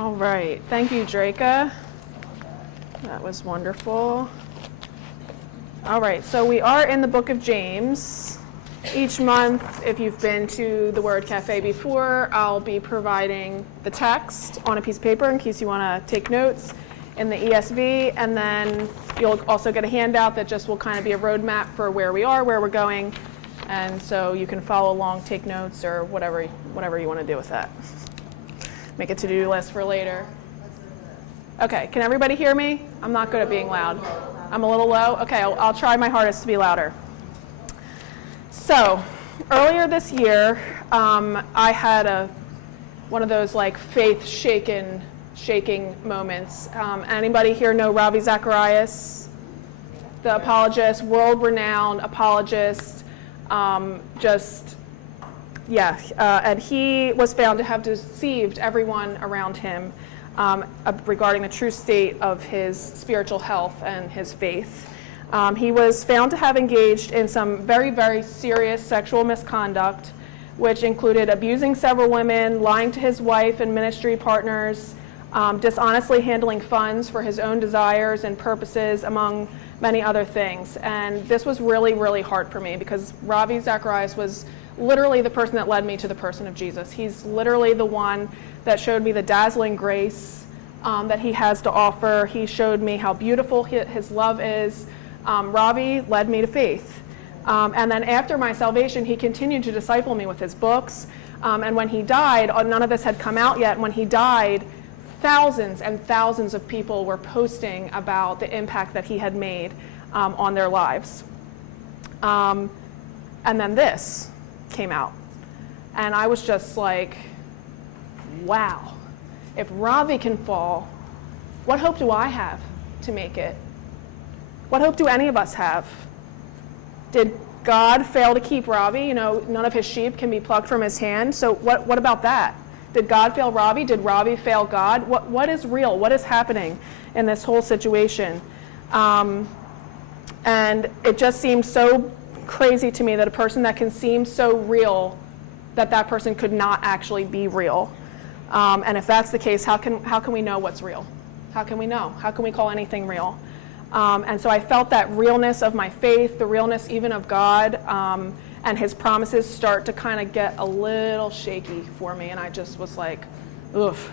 All right. Thank you, Draca. That was wonderful. All right. So we are in the book of James. Each month, if you've been to the Word Cafe before, I'll be providing the text on a piece of paper in case you want to take notes in the ESV. And then you'll also get a handout that just will kind of be a roadmap for where we are, where we're going. And so you can follow along, take notes, or whatever you want to do with that. Make a to-do list for later. Okay, can everybody hear me? I'm not good at being loud. I'm a little low? Okay, I'll try my hardest to be louder. So, earlier this year, I had one of those like faith shaking moments. Anybody here know Ravi Zacharias? The apologist, world-renowned apologist, and he was found to have deceived everyone around him regarding the true state of his spiritual health and his faith. He was found to have engaged in some very, very serious sexual misconduct, which included abusing several women, lying to his wife and ministry partners, dishonestly handling funds for his own desires and purposes, among many other things. And this was really, really hard for me because Ravi Zacharias was literally the person that led me to the person of Jesus. He's literally the one that showed me the dazzling grace that he has to offer. He showed me how beautiful his love is. Ravi led me to faith. And then after my salvation, he continued to disciple me with his books. And when he died, none of this had come out yet. And when he died, thousands and thousands of people were posting about the impact that he had made on their lives. And then this came out. And I was just like, wow, if Ravi can fall, what hope do I have to make it? What hope do any of us have? Did God fail to keep Ravi? You know, none of his sheep can be plucked from his hand. So what about that? Did God fail Ravi? Did Ravi fail God? What is real? What is happening in this whole situation? And it just seemed so crazy to me that a person that can seem so real, that person could not actually be real. And if that's the case, how can we know what's real? How can we know? How can we call anything real? And so I felt that realness of my faith, the realness even of God, and his promises start to kind of get a little shaky for me. And I just was like, oof.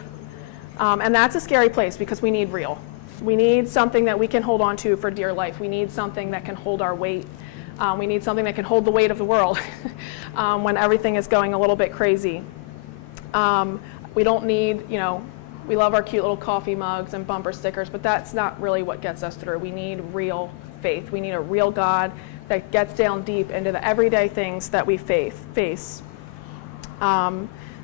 And that's a scary place because we need real. We need something that we can hold on to for dear life. We need something that can hold our weight. We need something that can hold the weight of the world when everything is going a little bit crazy. We don't need, we love our cute little coffee mugs and bumper stickers, but that's not really what gets us through. We need real faith. We need a real God that gets down deep into the everyday things that we face.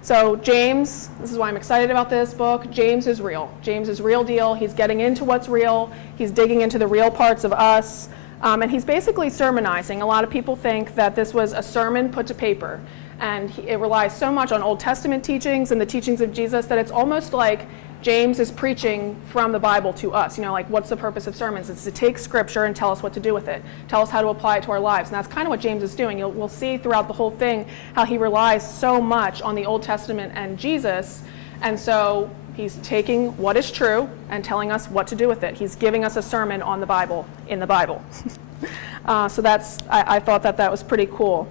So James, this is why I'm excited about this book. James is real. James is real deal. He's getting into what's real. He's digging into the real parts of us. And he's basically sermonizing. A lot of people think that this was a sermon put to paper. And it relies so much on Old Testament teachings and the teachings of Jesus that it's almost like James is preaching from the Bible to us. Like what's the purpose of sermons? It's to take scripture and tell us what to do with it. Tell us how to apply it to our lives. And that's kind of what James is doing. We'll see throughout the whole thing how he relies so much on the Old Testament and Jesus. And so he's taking what is true and telling us what to do with it. He's giving us a sermon on the Bible, in the Bible. So I thought that was pretty cool.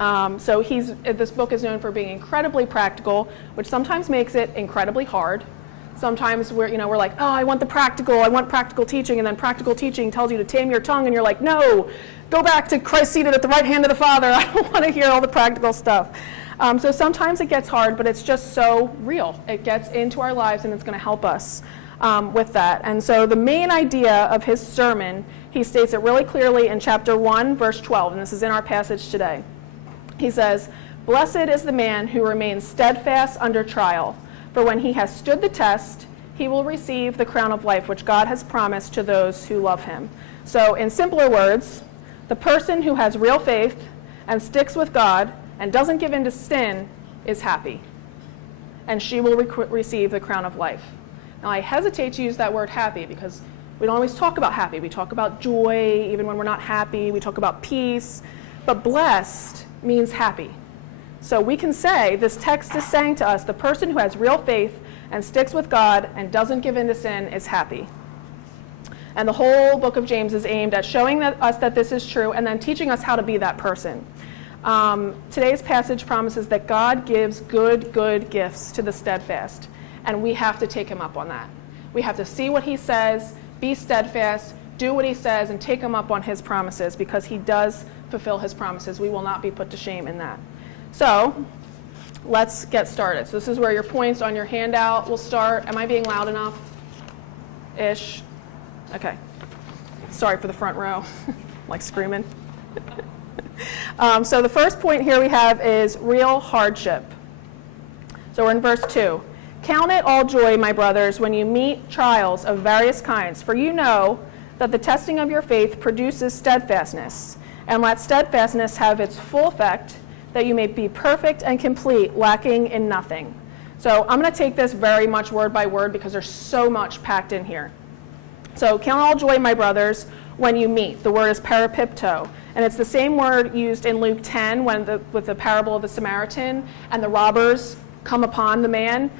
So this book is known for being incredibly practical, which sometimes makes it incredibly hard. Sometimes we're like, oh, I want practical teaching, and then practical teaching tells you to tame your tongue, and you're like, no, go back to Christ seated at the right hand of the Father. I don't want to hear all the practical stuff. So sometimes it gets hard, but it's just so real. It gets into our lives, and it's going to help us with that. And so the main idea of his sermon, he states it really clearly in chapter 1, verse 12, and this is in our passage today. He says, "Blessed is the man who remains steadfast under trial, for when he has stood the test, he will receive the crown of life which God has promised to those who love him." So in simpler words, the person who has real faith and sticks with God and doesn't give in to sin is happy, and she will receive the crown of life. Now I hesitate to use that word happy because we don't always talk about happy. We talk about joy even when we're not happy. We talk about peace, but blessed means happy. So we can say, this text is saying to us, the person who has real faith and sticks with God and doesn't give in to sin is happy. And the whole book of James is aimed at showing us that this is true and then teaching us how to be that person. Today's passage promises that God gives good gifts to the steadfast, and we have to take him up on that. We have to see what he says, be steadfast, do what he says, and take him up on his promises, because he does fulfill his promises. We will not be put to shame in that. So let's get started. So this is where your points on your handout will start. Am I being loud enough? Ish. Okay. Sorry for the front row. Like screaming. So the first point here we have is real hardship. So we're in verse 2. Count it all joy, my brothers, when you meet trials of various kinds, for you know that the testing of your faith produces steadfastness. And let steadfastness have its full effect, that you may be perfect and complete, lacking in nothing. So I'm going to take this very much word by word because there's so much packed in here. So count all joy, my brothers, when you meet. The word is parapipto. And it's the same word used in Luke 10 with the parable of the Samaritan and the robbers come upon the man.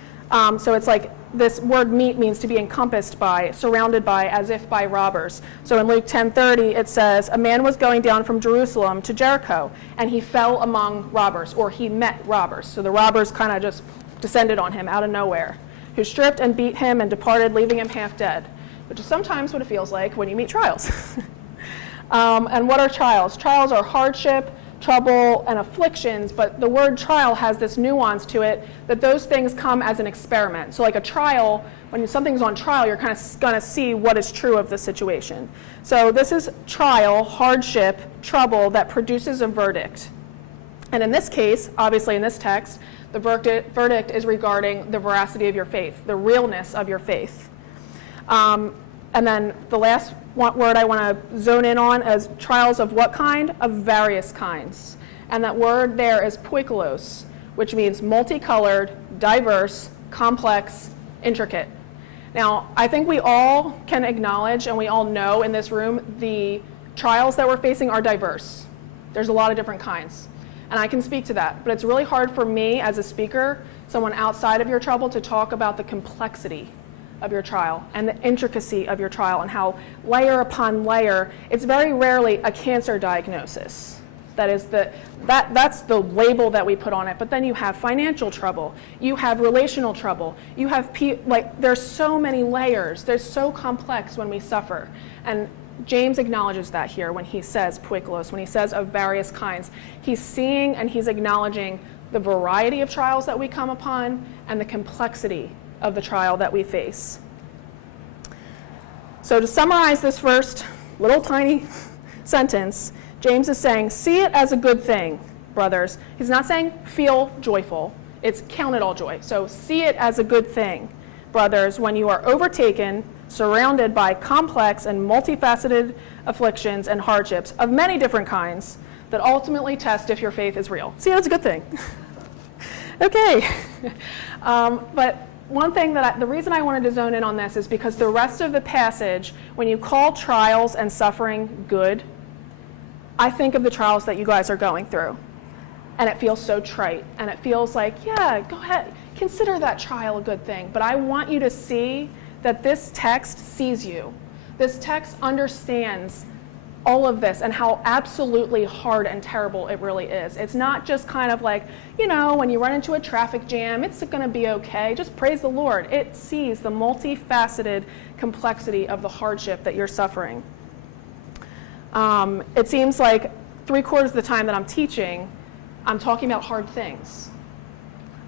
So it's like this word meet means to be encompassed by, surrounded by, as if by robbers. So in Luke 10:30 it says, a man was going down from Jerusalem to Jericho, and he fell among robbers, or he met robbers. So the robbers kind of just descended on him out of nowhere, who stripped and beat him and departed, leaving him half dead, which is sometimes what it feels like when you meet trials. And what are trials? Trials are hardship, trouble, and afflictions, but the word trial has this nuance to it that those things come as an experiment. So like a trial, when something's on trial, you're kind of going to see what is true of the situation. So this is trial, hardship, trouble that produces a verdict. And in this case, obviously in this text, the verdict is regarding the veracity of your faith, the realness of your faith. And then the last word I want to zone in on is trials of what kind? Of various kinds. And that word there is poikilos, which means multicolored, diverse, complex, intricate. Now, I think we all can acknowledge, and we all know in this room, the trials that we're facing are diverse. There's a lot of different kinds. And I can speak to that. But it's really hard for me as a speaker, someone outside of your trouble, to talk about the complexity of your trial and the intricacy of your trial and how layer upon layer, it's very rarely a cancer diagnosis. That's the label that we put on it. But then you have financial trouble, you have relational trouble, you have there's so many layers. They're so complex when we suffer. And James acknowledges that here when he says poikilos, when he says of various kinds. He's seeing and he's acknowledging the variety of trials that we come upon and the complexity of the trial that we face. So to summarize this first little tiny sentence, James is saying, see it as a good thing, brothers. He's not saying feel joyful. It's count it all joy. So see it as a good thing, brothers, when you are overtaken, surrounded by complex and multifaceted afflictions and hardships of many different kinds that ultimately test if your faith is real. See, that's a good thing. Okay. But one thing the reason I wanted to zone in on this is because the rest of the passage, when you call trials and suffering good, I think of the trials that you guys are going through. And it feels so trite. And it feels like, yeah, go ahead, consider that trial a good thing. But I want you to see that this text sees you. This text understands all of this and how absolutely hard and terrible it really is. It's not just kind of like, when you run into a traffic jam, it's going to be okay. Just praise the Lord. It sees the multifaceted complexity of the hardship that you're suffering. It seems like 3/4 of the time that I'm teaching, I'm talking about hard things.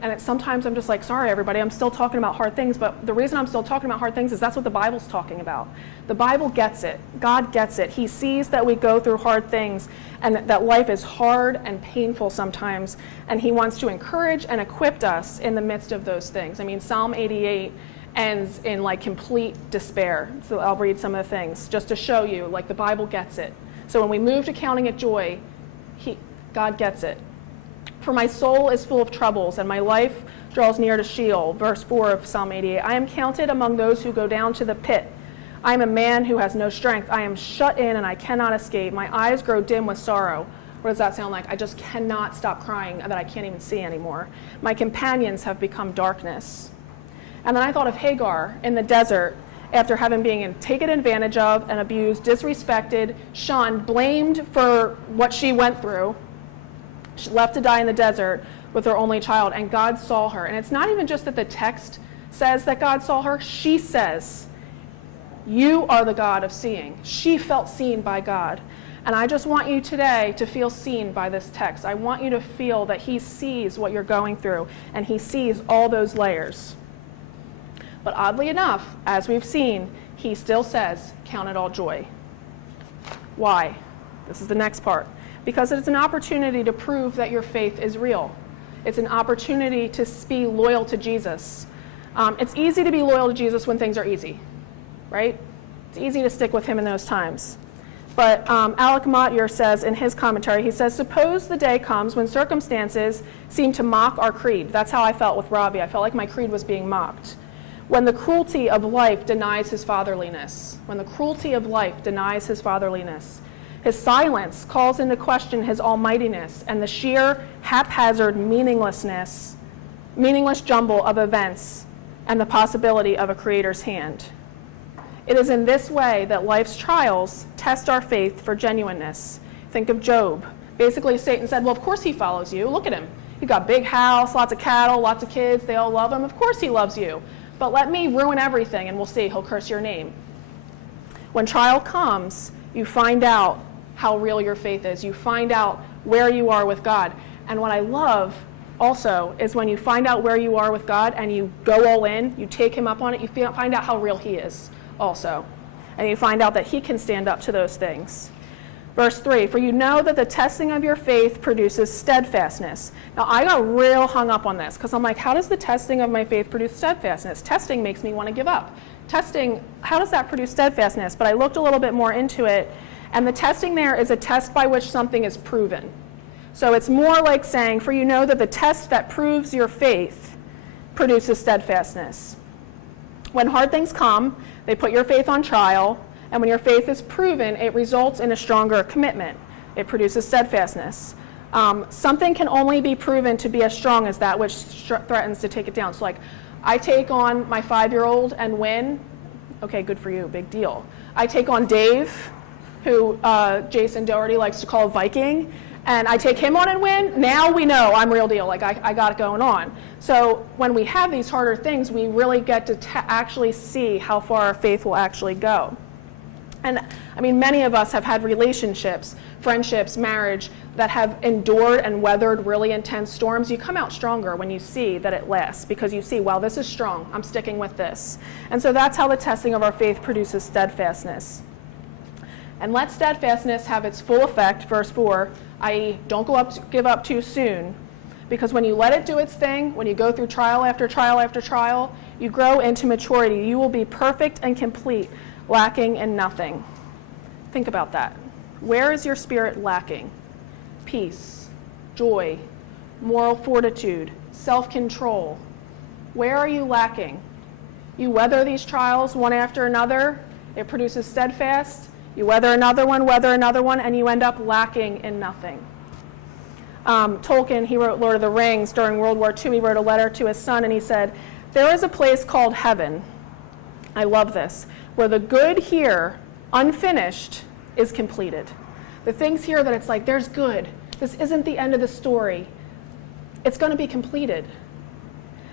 And sometimes I'm just like, sorry, everybody, I'm still talking about hard things. But the reason I'm still talking about hard things is that's what the Bible's talking about. The Bible gets it. God gets it. He sees that we go through hard things and that life is hard and painful sometimes. And he wants to encourage and equip us in the midst of those things. I mean, Psalm 88 ends in complete despair. So I'll read some of the things just to show you, the Bible gets it. So when we move to counting it joy, God gets it. For my soul is full of troubles, and my life draws near to Sheol. Verse 4 of Psalm 88. I am counted among those who go down to the pit. I am a man who has no strength. I am shut in, and I cannot escape. My eyes grow dim with sorrow. What does that sound like? I just cannot stop crying that I can't even see anymore. My companions have become darkness. And then I thought of Hagar in the desert after having been taken advantage of and abused, disrespected, shunned, blamed for what she went through. She left to die in the desert with her only child, and God saw her. And it's not even just that the text says that God saw her. She says, you are the God of seeing. She felt seen by God. And I just want you today to feel seen by this text. I want you to feel that he sees what you're going through, and he sees all those layers. But oddly enough, as we've seen, he still says, count it all joy. Why? This is the next part. Because it's an opportunity to prove that your faith is real. It's an opportunity to be loyal to Jesus. It's easy to be loyal to Jesus when things are easy, right? It's easy to stick with him in those times. But Alec Motyer says in his commentary, he says, suppose the day comes when circumstances seem to mock our creed. That's how I felt with Robbie. I felt like my creed was being mocked. When the cruelty of life denies his fatherliness. When the cruelty of life denies his fatherliness. His silence calls into question his almightiness and the sheer haphazard meaningless jumble of events and the possibility of a creator's hand. It is in this way that life's trials test our faith for genuineness. Think of Job. Basically, Satan said, well, of course he follows you. Look at him. He's got a big house, lots of cattle, lots of kids. They all love him. Of course he loves you. But let me ruin everything, and we'll see. He'll curse your name. When trial comes, you find out how real your faith is. You find out where you are with God. And what I love also is when you find out where you are with God and you go all in, you take him up on it, you find out how real he is also. And you find out that he can stand up to those things. Verse 3, for you know that the testing of your faith produces steadfastness. Now, I got real hung up on this because I'm like, how does the testing of my faith produce steadfastness? Testing makes me want to give up. Testing, how does that produce steadfastness? But I looked a little bit more into it, and the testing there is a test by which something is proven. So it's more like saying, for you know that the test that proves your faith produces steadfastness. When hard things come, they put your faith on trial, and when your faith is proven, it results in a stronger commitment. It produces steadfastness. Something can only be proven to be as strong as that which threatens to take it down. So like, I take on my 5-year-old and win. Okay, good for you, big deal. I take on Dave, who Jason Doherty likes to call Viking, and I take him on and win. Now we know I'm real deal, like I got it going on. So when we have these harder things, we really get to actually see how far our faith will actually go. And I mean, many of us have had relationships, friendships, marriage that have endured and weathered really intense storms. You come out stronger when you see that it lasts because you see, wow, this is strong. I'm sticking with this. And so that's how the testing of our faith produces steadfastness. And let steadfastness have its full effect, verse 4, i.e., don't give up too soon. Because when you let it do its thing, when you go through trial after trial after trial, you grow into maturity. You will be perfect and complete, lacking in nothing. Think about that. Where is your spirit lacking? Peace, joy, moral fortitude, self-control. Where are you lacking? You weather these trials one after another. It produces steadfast. You weather another one, and you end up lacking in nothing. Tolkien, he wrote Lord of the Rings during World War II. He wrote a letter to his son, and he said, there is a place called heaven. I love this. Where the good here, unfinished, is completed. The things here that it's like, there's good. This isn't the end of the story. It's going to be completed.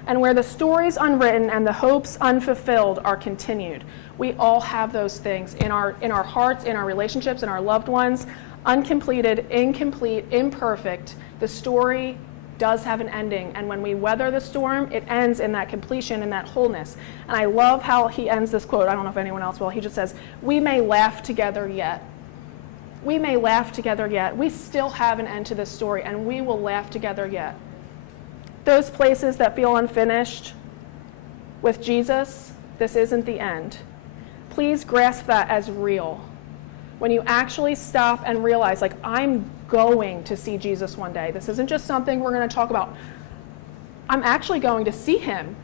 And where the stories unwritten and the hopes unfulfilled are continued. We all have those things in our hearts, in our relationships, in our loved ones. Uncompleted, incomplete, imperfect. The story does have an ending. And when we weather the storm, it ends in that completion and that wholeness. And I love how he ends this quote. I don't know if anyone else will. He just says, we may laugh together yet. We may laugh together yet. We still have an end to this story, and we will laugh together yet. Those places that feel unfinished, with Jesus, this isn't the end. Please grasp that as real. When you actually stop and realize, like, I'm going to see Jesus one day. This isn't just something we're going to talk about. I'm actually going to see him.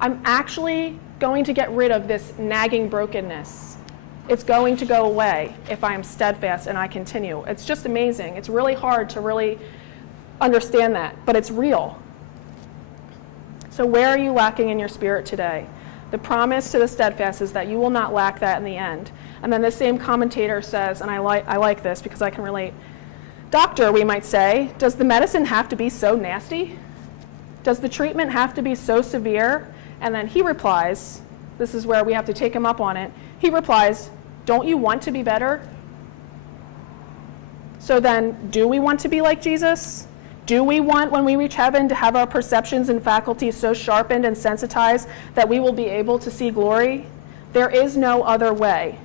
I'm actually going to get rid of this nagging brokenness. It's going to go away if I am steadfast and I continue. It's just amazing. It's really hard to really understand that, but it's real. So where are you lacking in your spirit today? The promise to the steadfast is that you will not lack that in the end. And then the same commentator says, and I like this because I can relate, doctor, we might say, does the medicine have to be so nasty? Does the treatment have to be so severe? And then he replies, this is where we have to take him up on it. He replies, don't you want to be better? So then, do we want to be like Jesus? Do we want, when we reach heaven, to have our perceptions and faculties so sharpened and sensitized that we will be able to see glory? There is no other way.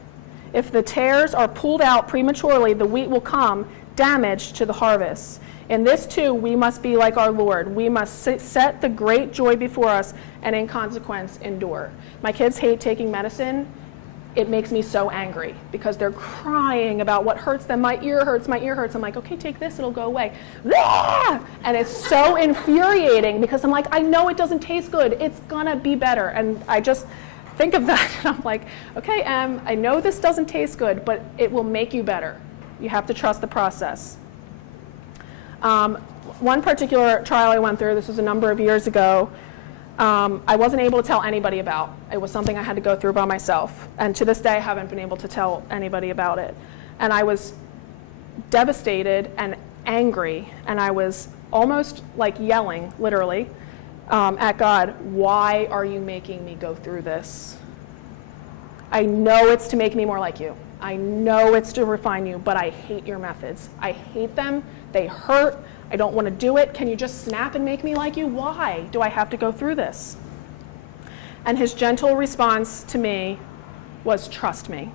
If the tares are pulled out prematurely, the wheat will come damaged to the harvest. In this too, we must be like our Lord. We must set the great joy before us and in consequence endure. My kids hate taking medicine. It makes me so angry because they're crying about what hurts them. My ear hurts. I'm like, okay, take this, it'll go away. Ah! And it's so infuriating because I'm like, I know it doesn't taste good. It's gonna be better. And I just think of that and I'm like, okay, I know this doesn't taste good, but it will make you better. You have to trust the process. One particular trial I went through, this was a number of years ago, I wasn't able to tell anybody about. It was something I had to go through by myself. And to this day, I haven't been able to tell anybody about it. And I was devastated and angry, and I was almost like yelling, literally, at God, why are you making me go through this? I know it's to make me more like you. I know it's to refine you, but I hate your methods. I hate them. They hurt. I don't want to do it. Can you just snap and make me like you? Why do I have to go through this? And his gentle response to me was, trust me.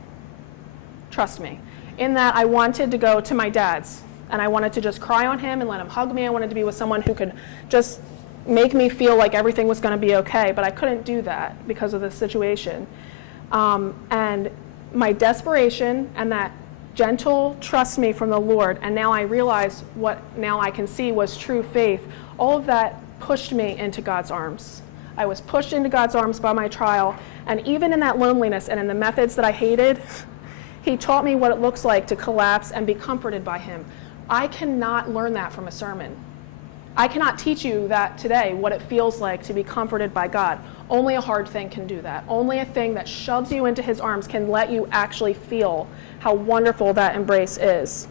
Trust me. In that I wanted to go to my dad's, and I wanted to just cry on him and let him hug me. I wanted to be with someone who could just make me feel like everything was going to be okay, but I couldn't do that because of the situation. And my desperation and that gentle trust me from the Lord, and now I realize what now I can see was true faith, all of that pushed me into God's arms. I was pushed into God's arms by my trial, and even in that loneliness and in the methods that I hated, he taught me what it looks like to collapse and be comforted by him. I cannot learn that from a sermon. I cannot teach you that today, what it feels like to be comforted by God. Only a hard thing can do that. Only a thing that shoves you into his arms can let you actually feel how wonderful that embrace is.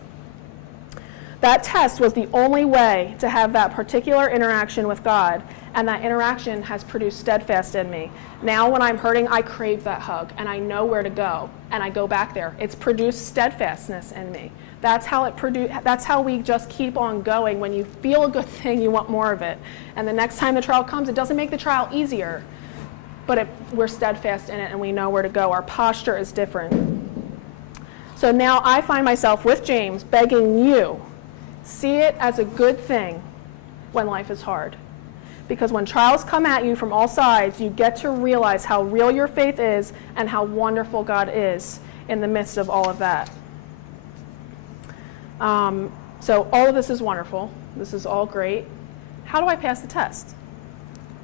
That test was the only way to have that particular interaction with God, and that interaction has produced steadfast in me. Now when I'm hurting, I crave that hug, and I know where to go, and I go back there. It's produced steadfastness in me. That's how we just keep on going. When you feel a good thing, you want more of it. And the next time the trial comes, it doesn't make the trial easier, but we're steadfast in it and we know where to go. Our posture is different. So now I find myself with James begging you, see it as a good thing when life is hard. Because when trials come at you from all sides, you get to realize how real your faith is and how wonderful God is in the midst of all of that. So all of this is wonderful. This is all great. How do I pass the test?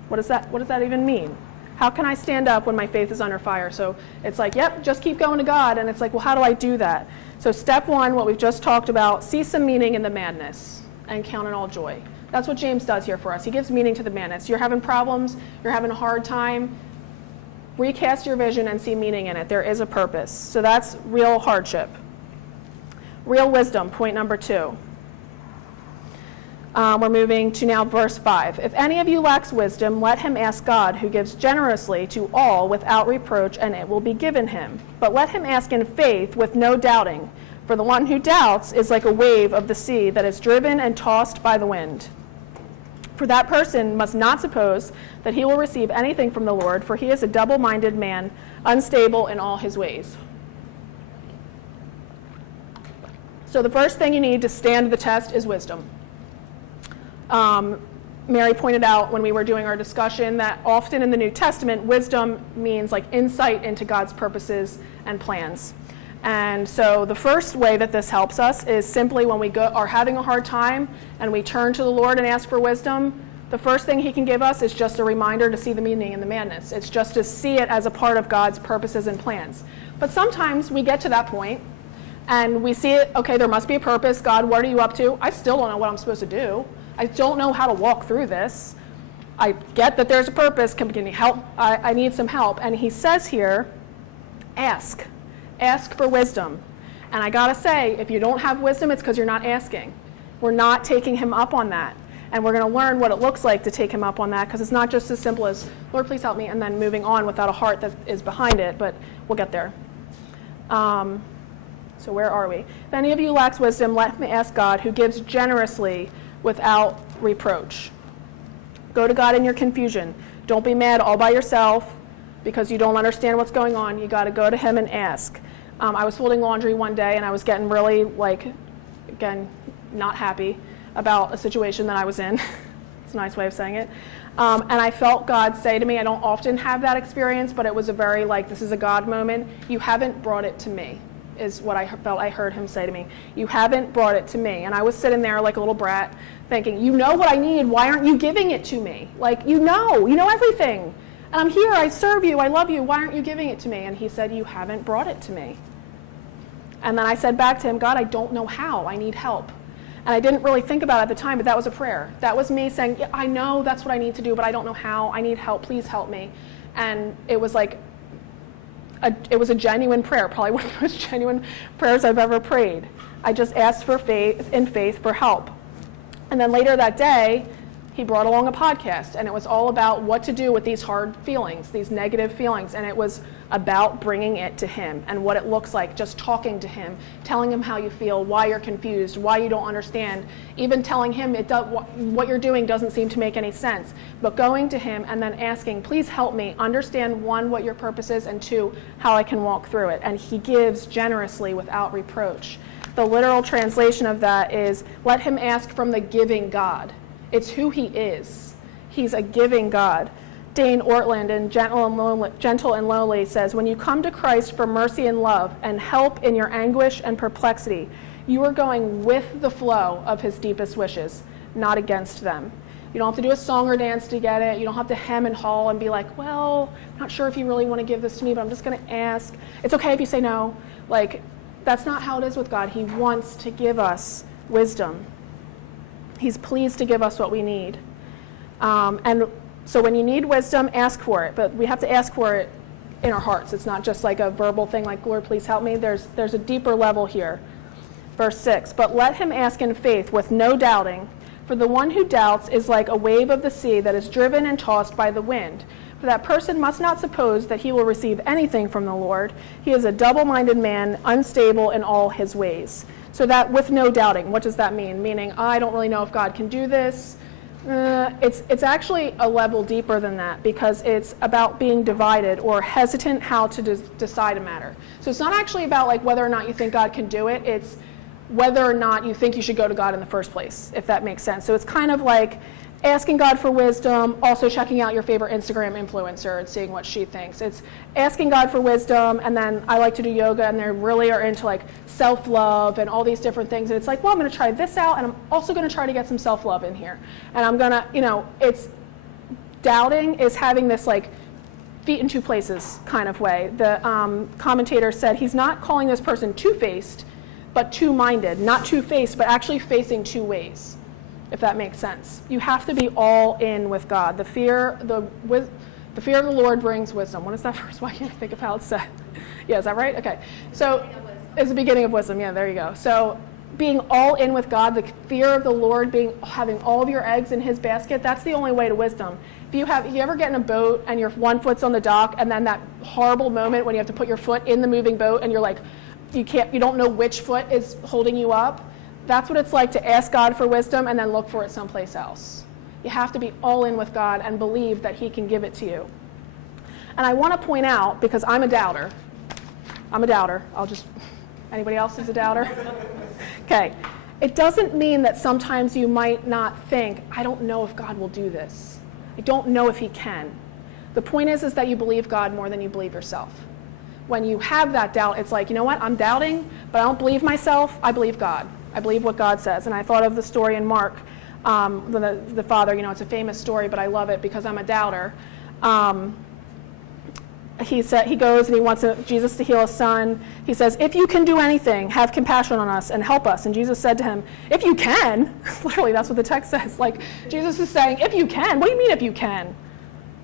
What does that even mean? How can I stand up when my faith is under fire? So it's like, yep, just keep going to God. And it's like, well, how do I do that? So step one, what we've just talked about, see some meaning in the madness and count it all joy. That's what James does here for us. He gives meaning to the madness. You're having problems, you're having a hard time, recast your vision and see meaning in it. There is a purpose. So that's real hardship. Real wisdom, point number 2. We're moving to now verse 5. If any of you lacks wisdom, let him ask God, who gives generously to all without reproach, and it will be given him. But let him ask in faith with no doubting. For the one who doubts is like a wave of the sea that is driven and tossed by the wind. For that person must not suppose that he will receive anything from the Lord, for he is a double-minded man, unstable in all his ways. So the first thing you need to stand the test is wisdom. Mary pointed out when we were doing our discussion that often in the New Testament, wisdom means like insight into God's purposes and plans. And so the first way that this helps us is simply when we are having a hard time and we turn to the Lord and ask for wisdom, the first thing he can give us is just a reminder to see the meaning in the madness. It's just to see it as a part of God's purposes and plans. But sometimes we get to that point and we see it, okay, there must be a purpose. God, what are you up to? I still don't know what I'm supposed to do. I don't know how to walk through this. I get that there's a purpose. Can you help? I need some help. And he says here, ask. Ask for wisdom. And I gotta say, if you don't have wisdom, it's because you're not asking. We're not taking him up on that. And we're going to learn what it looks like to take him up on that, because it's not just as simple as, Lord, please help me, and then moving on without a heart that is behind it, but we'll get there. So where are we? If any of you lacks wisdom, let him ask God, who gives generously without reproach. Go to God in your confusion. Don't be mad all by yourself because you don't understand what's going on. You got to go to him and ask. I was folding laundry one day, and I was getting really, again, not happy about a situation that I was in. It's a nice way of saying it. And I felt God say to me, I don't often have that experience, but it was a very, this is a God moment. You haven't brought it to me, is what I felt I heard him say to me. You haven't brought it to me. And I was sitting there like a little brat thinking, you know what I need. Why aren't you giving it to me? You know everything. And I'm here, I serve you, I love you. Why aren't you giving it to me? And he said, you haven't brought it to me. And then I said back to him, God, I don't know how. I need help. And I didn't really think about it at the time, but that was a prayer. That was me saying, yeah, I know that's what I need to do, but I don't know how. I need help. Please help me. And it was it was a genuine prayer, probably one of the most genuine prayers I've ever prayed. I just asked for faith for help. And then later that day, he brought along a podcast, and it was all about what to do with these hard feelings, these negative feelings, and it was about bringing it to him and what it looks like, just talking to him, telling him how you feel, why you're confused, why you don't understand, even telling him what you're doing doesn't seem to make any sense, but going to him and then asking, please help me understand, one, what your purpose is, and two, how I can walk through it. And he gives generously without reproach. The literal translation of that is, let him ask from the giving God. It's who he is. He's a giving God. Dane Ortland in Gentle and Lowly says, when you come to Christ for mercy and love and help in your anguish and perplexity, you are going with the flow of his deepest wishes, not against them. You don't have to do a song or dance to get it. You don't have to hem and haw and be like, well, I'm not sure if you really want to give this to me, but I'm just going to ask. It's okay if you say no. That's not how it is with God. He wants to give us wisdom. He's pleased to give us what we need. And so when you need wisdom, ask for it. But we have to ask for it in our hearts. It's not just like a verbal thing like, Lord, please help me. There's a deeper level here. Verse 6, but let him ask in faith with no doubting. For the one who doubts is like a wave of the sea that is driven and tossed by the wind. For that person must not suppose that he will receive anything from the Lord. He is a double-minded man, unstable in all his ways. So that with no doubting, what does that mean? Meaning, I don't really know if God can do this. It's actually a level deeper than that, because it's about being divided or hesitant how to decide a matter. So it's not actually about whether or not you think God can do it. It's whether or not you think you should go to God in the first place, if that makes sense. So it's kind of like asking God for wisdom, also checking out your favorite Instagram influencer and seeing what she thinks. It's asking God for wisdom, and then I like to do yoga, and they really are into self-love and all these different things. And it's well, I'm going to try this out, and I'm also going to try to get some self-love in here. And I'm going to, it's doubting is having this feet in two places kind of way. The commentator said he's not calling this person two-faced, but two-minded. Not two-faced, but actually facing two ways, if that makes sense. You have to be all in with God. The fear of the Lord brings wisdom. What is that verse? Why can't I think of how it's said? Yeah, is that right? Okay. So it's the beginning of wisdom. Yeah, there you go. So being all in with God, the fear of the Lord, having all of your eggs in his basket, that's the only way to wisdom. If you ever get in a boat and your one foot's on the dock, and then that horrible moment when you have to put your foot in the moving boat and you're you don't know which foot is holding you up, that's what it's like to ask God for wisdom and then look for it someplace else. You have to be all in with God and believe that he can give it to you. And I want to point out, because I'm a doubter. Anybody else is a doubter? Okay. It doesn't mean that sometimes you might not think, I don't know if God will do this. I don't know if he can. The point is that you believe God more than you believe yourself. When you have that doubt, it's you know what? I'm doubting, but I don't believe myself. I believe God. I believe what God says. And I thought of the story in Mark, the father, it's a famous story, but I love it because I'm a doubter. he goes and he wants Jesus to heal his son. He says, if you can do anything, have compassion on us and help us. And Jesus said to him, if you can, literally that's what the text says. Like, Jesus is saying, if you can, what do you mean if you can?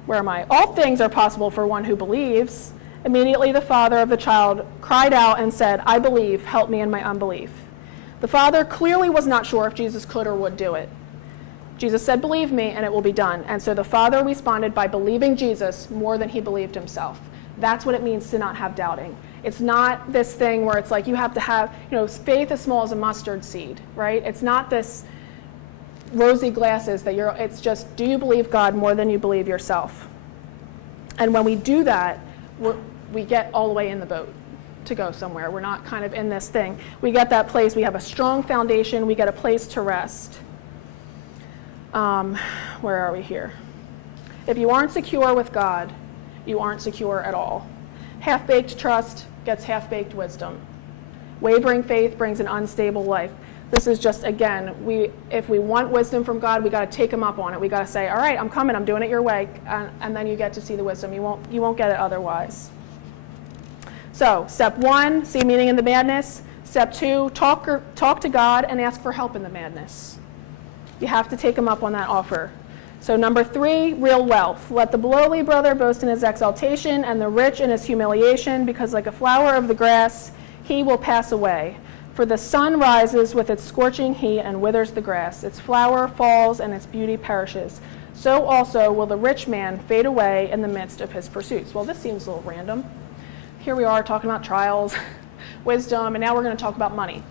Where am I? All things are possible for one who believes. Immediately the father of the child cried out and said, I believe, help me in my unbelief. The father clearly was not sure if Jesus could or would do it. Jesus said, believe me, and it will be done. And so the father responded by believing Jesus more than he believed himself. That's what it means to not have doubting. It's not this thing where it's like you have to have, faith as small as a mustard seed, right? It's not this rosy glasses it's just, do you believe God more than you believe yourself? And when we do that, we get all the way in the boat to go somewhere. We're not kind of in this thing. We get that place. We have a strong foundation. We get a place to rest. Where are we here? If you aren't secure with God, you aren't secure at all. Half-baked trust gets half-baked wisdom. Wavering faith brings an unstable life. This is just, again, if we want wisdom from God, we got to take him up on it. We got to say, all right, I'm coming, I'm doing it your way, and then you get to see the wisdom. You won't get it otherwise. So, step 1, see meaning in the madness. Step 2, talk to God and ask for help in the madness. You have to take him up on that offer. So number 3, real wealth. Let the lowly brother boast in his exaltation and the rich in his humiliation, because like a flower of the grass, he will pass away. For the sun rises with its scorching heat and withers the grass. Its flower falls and its beauty perishes. So also will the rich man fade away in the midst of his pursuits. Well, this seems a little random. Here we are talking about trials, wisdom, and now we're going to talk about money.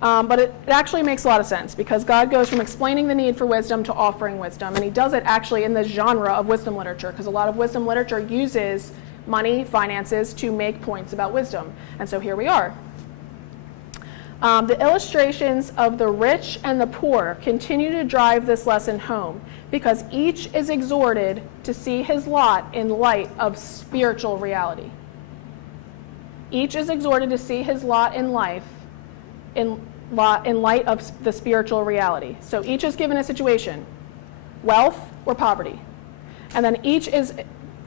But it actually makes a lot of sense, because God goes from explaining the need for wisdom to offering wisdom. And he does it actually in the genre of wisdom literature, because a lot of wisdom literature uses money, finances, to make points about wisdom. And so here we are. The illustrations of the rich and the poor continue to drive this lesson home, because each is exhorted to see his lot in light of spiritual reality. Each is exhorted to see his lot in life in light of the spiritual reality. So each is given a situation, wealth or poverty. And then each is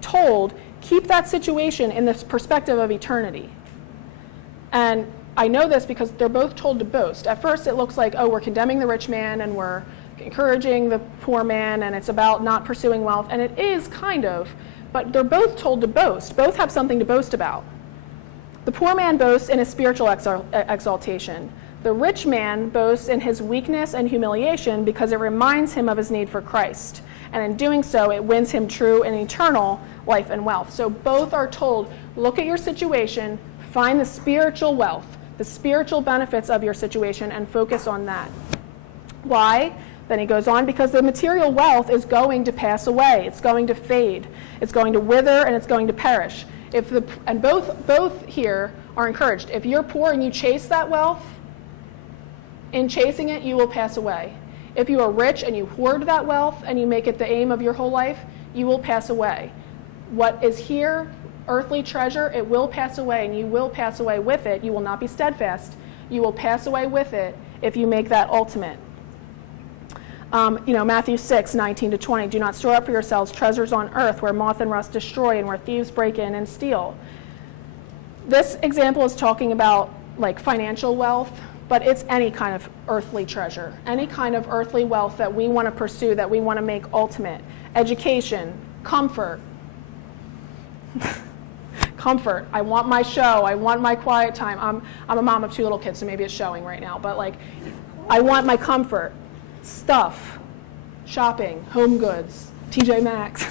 told, keep that situation in this perspective of eternity. And I know this because they're both told to boast. At first it looks like, oh, we're condemning the rich man and we're encouraging the poor man, and it's about not pursuing wealth. And it is kind of, but they're both told to boast. Both have something to boast about. The poor man boasts in his spiritual exaltation. The rich man boasts in his weakness and humiliation, because it reminds him of his need for Christ. And in doing so, it wins him true and eternal life and wealth. So both are told, look at your situation, find the spiritual wealth, the spiritual benefits of your situation, and focus on that. Why? Then he goes on, because the material wealth is going to pass away. It's going to fade. It's going to wither, and it's going to perish. And both here are encouraged. If you're poor and you chase that wealth, in chasing it, you will pass away. If you are rich and you hoard that wealth and you make it the aim of your whole life, you will pass away. What is here, earthly treasure, it will pass away, and you will pass away with it. You will not be steadfast. You will pass away with it if you make that ultimate. Matthew 6:19-20, do not store up for yourselves treasures on earth where moth and rust destroy and where thieves break in and steal. This example is talking about like financial wealth, but it's any kind of earthly treasure, any kind of earthly wealth that we want to pursue, that we want to make ultimate. Education, comfort. Comfort. I want my show. I want my quiet time. I'm a mom of 2 little kids, so maybe it's showing right now, but like, I want my comfort. Stuff, shopping, home goods, TJ Maxx,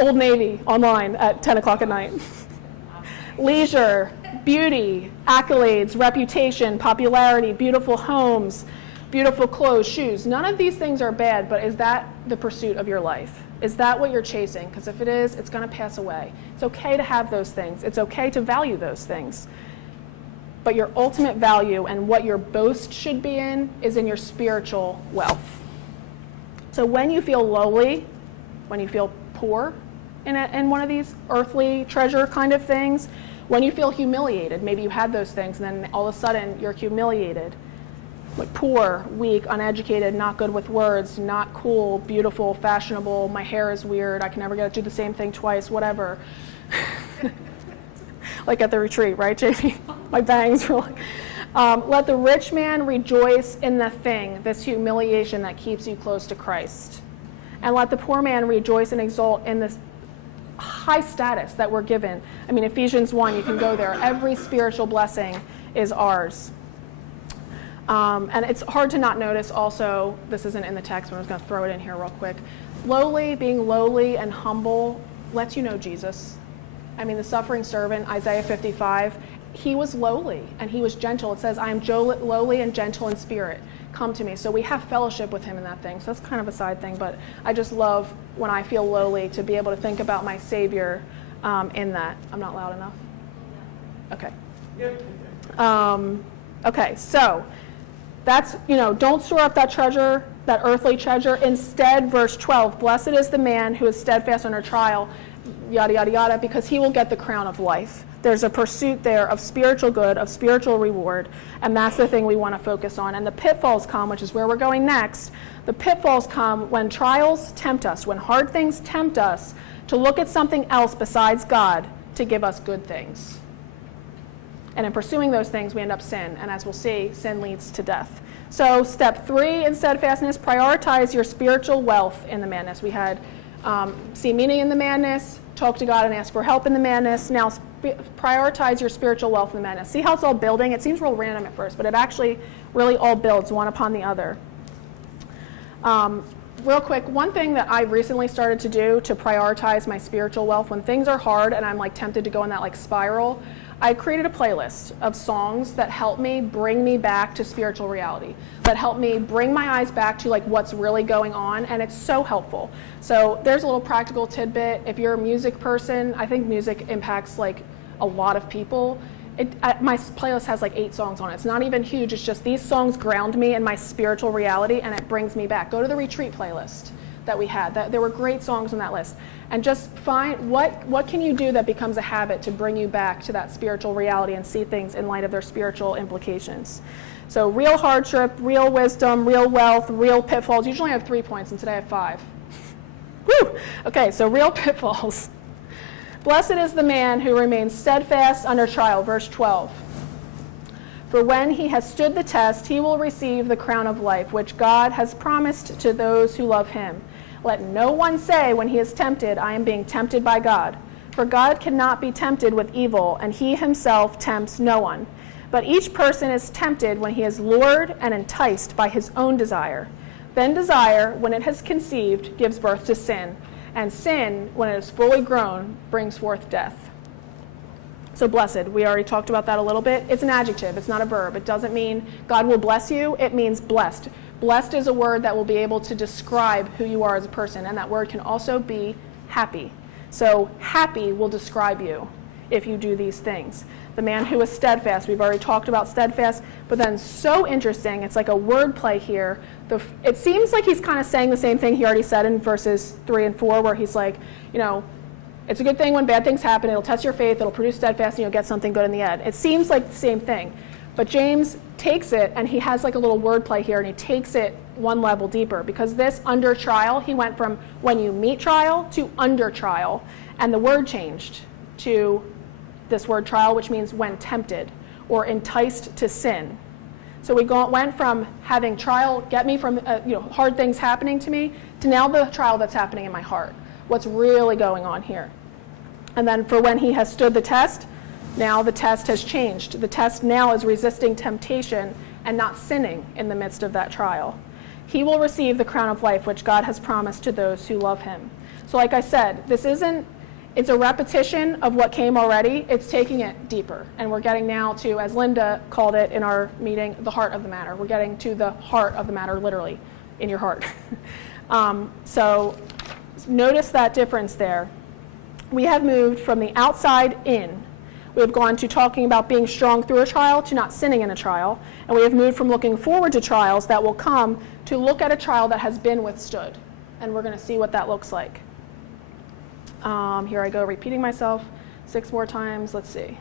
Old Navy online at 10 o'clock at night. Leisure, beauty, accolades, reputation, popularity, beautiful homes, beautiful clothes, shoes. None of these things are bad, but is that the pursuit of your life? Is that what you're chasing? Because if it is, it's going to pass away. It's okay to have those things. It's okay to value those things. But your ultimate value and what your boast should be in is in your spiritual wealth. So when you feel lowly, when you feel poor in one of these earthly treasure kind of things, when you feel humiliated, maybe you had those things and then all of a sudden you're humiliated, like poor, weak, uneducated, not good with words, not cool, beautiful, fashionable, my hair is weird, I can never get to do the same thing twice, whatever. Like at the retreat, right, JP? My bangs were like... let the rich man rejoice in the thing, this humiliation that keeps you close to Christ. And let the poor man rejoice and exult in this high status that we're given. I mean, Ephesians 1, you can go there. Every spiritual blessing is ours. And it's hard to not notice also, this isn't in the text, but I'm just going to throw it in here real quick. Being lowly and humble lets you know Jesus. I mean, the suffering servant, Isaiah 55, he was lowly and he was gentle. It says, I am lowly and gentle in spirit. Come to me. So we have fellowship with him in that thing. So that's kind of a side thing, but I just love when I feel lowly to be able to think about my Savior in that. I'm not loud enough? Okay. Okay, so that's, don't store up that treasure, that earthly treasure. Instead, verse 12, blessed is the man who is steadfast under trial, yada, yada, yada, because he will get the crown of life. There's a pursuit there of spiritual good, of spiritual reward, and that's the thing we want to focus on. And the pitfalls come, which is where we're going next. The pitfalls come when trials tempt us, when hard things tempt us to look at something else besides God to give us good things. And in pursuing those things, we end up sin. And as we'll see, sin leads to death. So step 3 in steadfastness, prioritize your spiritual wealth in the madness. We had see meaning in the madness, talk to God and ask for help in the madness. Now prioritize your spiritual wealth in the madness. See how it's all building? It seems real random at first, but it actually really all builds one upon the other. Real quick, one thing that I recently started to do to prioritize my spiritual wealth when things are hard and I'm like tempted to go in that like spiral, I created a playlist of songs that help me bring me back to spiritual reality, that help me bring my eyes back to like what's really going on, and it's so helpful. So there's a little practical tidbit. If you're a music person, I think music impacts like a lot of people. My playlist has like 8 songs on it. It's not even huge. It's just these songs ground me in my spiritual reality, and it brings me back. Go to the retreat playlist that we had. There were great songs on that list. And just find what can you do that becomes a habit to bring you back to that spiritual reality and see things in light of their spiritual implications. So real hardship, real wisdom, real wealth, real pitfalls. Usually I have 3 points, and today I have 5. Woo! Okay, so real pitfalls. Blessed is the man who remains steadfast under trial, verse 12. For when he has stood the test, he will receive the crown of life, which God has promised to those who love him. Let no one say when he is tempted, I am being tempted by God. For God cannot be tempted with evil, and he himself tempts no one. But each person is tempted when he is lured and enticed by his own desire. Then desire, when it has conceived, gives birth to sin. And sin, when it is fully grown, brings forth death. So blessed, we already talked about that a little bit. It's an adjective, it's not a verb. It doesn't mean God will bless you, it means blessed. Blessed is a word that will be able to describe who you are as a person, and that word can also be happy. So happy will describe you if you do these things. The man who is steadfast, we've already talked about steadfast, but then so interesting, it's like a word play here. It seems like he's kind of saying the same thing he already said in verses 3 and 4, where he's like, it's a good thing when bad things happen, it'll test your faith, it'll produce steadfast, and you'll get something good in the end. It seems like the same thing. But James takes it, and he has like a little word play here, and he takes it one level deeper, because this under trial, he went from when you meet trial to under trial, and the word changed to this word trial, which means when tempted or enticed to sin. So we went from having trial get me from hard things happening to me to now the trial that's happening in my heart. What's really going on here? And then for when he has stood the test, now the test has changed. The test now is resisting temptation and not sinning in the midst of that trial. He will receive the crown of life, which God has promised to those who love him. So like I said, it's a repetition of what came already. It's taking it deeper. And we're getting now to, as Linda called it in our meeting, the heart of the matter. We're getting to the heart of the matter, literally, in your heart. So notice that difference there. We have moved from the outside in. We have gone to talking about being strong through a trial to not sinning in a trial. And we have moved from looking forward to trials that will come to look at a trial that has been withstood. And we're going to see what that looks like. Here I go, repeating myself 6 more times. Let's see.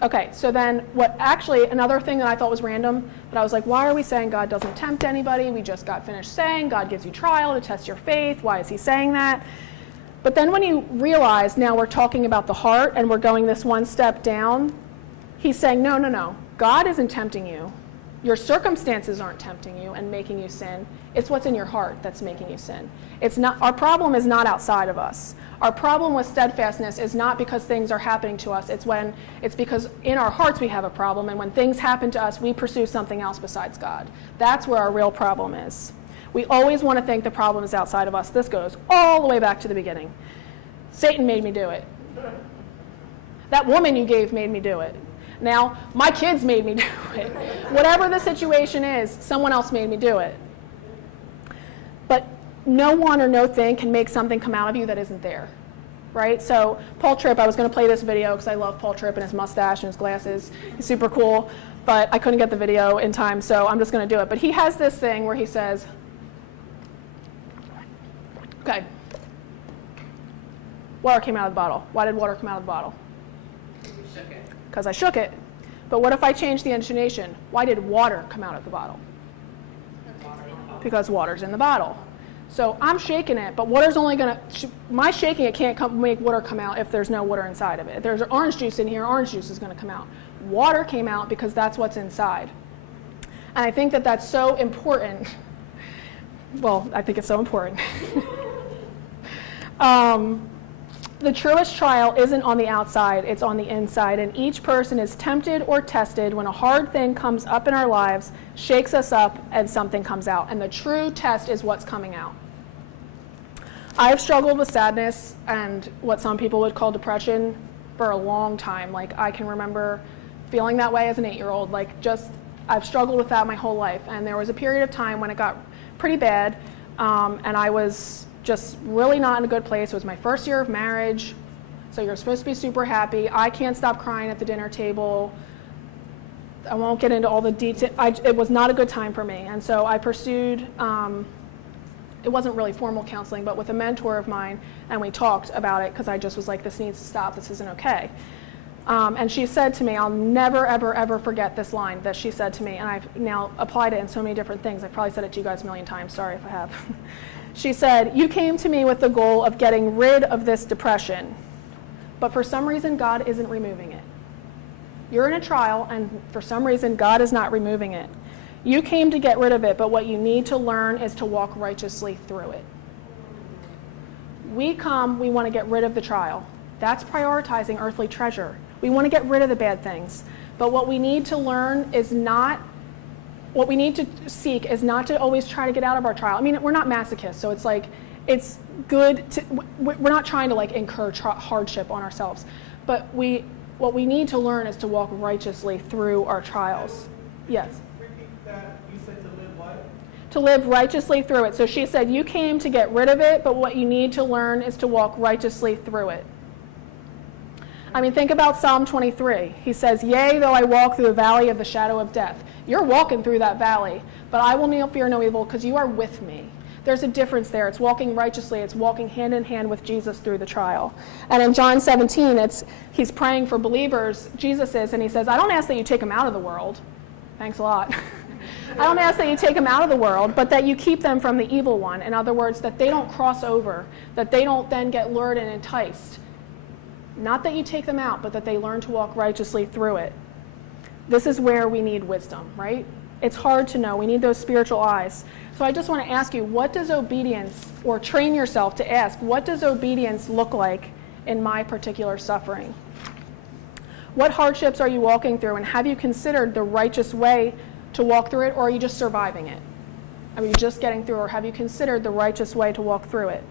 Okay, so then another thing that I thought was random, but I was like, why are we saying God doesn't tempt anybody? We just got finished saying God gives you trial to test your faith. Why is he saying that? But then when you realize now we're talking about the heart and we're going this one step down, he's saying, no. God isn't tempting you. Your circumstances aren't tempting you and making you sin. It's what's in your heart that's making you sin. Our problem is not outside of us. Our problem with steadfastness is not because things are happening to us. It's because in our hearts we have a problem, and when things happen to us, we pursue something else besides God. That's where our real problem is. We always want to think the problem is outside of us. This goes all the way back to the beginning. Satan made me do it. That woman you gave made me do it. Now, my kids made me do it. Whatever the situation is, someone else made me do it. But no one or no thing can make something come out of you that isn't there, right? So Paul Tripp, I was going to play this video because I love Paul Tripp and his mustache and his glasses. He's super cool, but I couldn't get the video in time, so I'm just going to do it. But he has this thing where he says, okay, water came out of the bottle. Why did water come out of the bottle? Because I shook it. But what if I change the intonation? Why did water come out of the bottle? Because water's in the bottle. So I'm shaking it, but water's only going to, my shaking it can't make water come out if there's no water inside of it. If there's orange juice in here, orange juice is going to come out. Water came out because that's what's inside. And I think that that's so important. Well, I think it's so important. The truest trial isn't on the outside, it's on the inside, and each person is tempted or tested when a hard thing comes up in our lives, shakes us up, and something comes out. And the true test is what's coming out. I've struggled with sadness and what some people would call depression for a long time. Like, I can remember feeling that way as an 8-year-old. I've struggled with that my whole life. And there was a period of time when it got pretty bad, and I was just really not in a good place. It was my first year of marriage, so you're supposed to be super happy. I can't stop crying at the dinner table. I won't get into all the details. It was not a good time for me, and so I pursued, it wasn't really formal counseling, but with a mentor of mine, and we talked about it because I just was like, this needs to stop, this isn't okay. And she said to me, I'll never, ever, ever forget this line that she said to me, and I've now applied it in so many different things. I've probably said it to you guys a million times, sorry if I have. She said, you came to me with the goal of getting rid of this depression, but for some reason, God isn't removing it. You're in a trial, and for some reason, God is not removing it. You came to get rid of it, but what you need to learn is to walk righteously through it. We want to get rid of the trial. That's prioritizing earthly treasure. We want to get rid of the bad things, but what we need to learn is not what we need to seek is not to always try to get out of our trial. I mean, we're not masochists, so it's like, it's good to, we're not trying to like incur hardship on ourselves. But what we need to learn is to walk righteously through our trials. Yes? Repeat that. You said to live what? To live righteously through it. So she said, you came to get rid of it, but what you need to learn is to walk righteously through it. I mean, think about Psalm 23. He says, yea, though I walk through the valley of the shadow of death. You're walking through that valley, but I will fear no evil because you are with me. There's a difference there. It's walking righteously. It's walking hand in hand with Jesus through the trial. And in John 17, he's praying for believers, Jesus is, and he says, I don't ask that you take them out of the world. Thanks a lot. I don't ask that you take them out of the world, but that you keep them from the evil one. In other words, that they don't cross over, that they don't then get lured and enticed. Not that you take them out, but that they learn to walk righteously through it. This is where we need wisdom, right? It's hard to know. We need those spiritual eyes. So I just want to ask you, what does obedience, or train yourself to ask, what does obedience look like in my particular suffering? What hardships are you walking through, and have you considered the righteous way to walk through it, or are you just surviving it? Are you just getting through, or have you considered the righteous way to walk through it?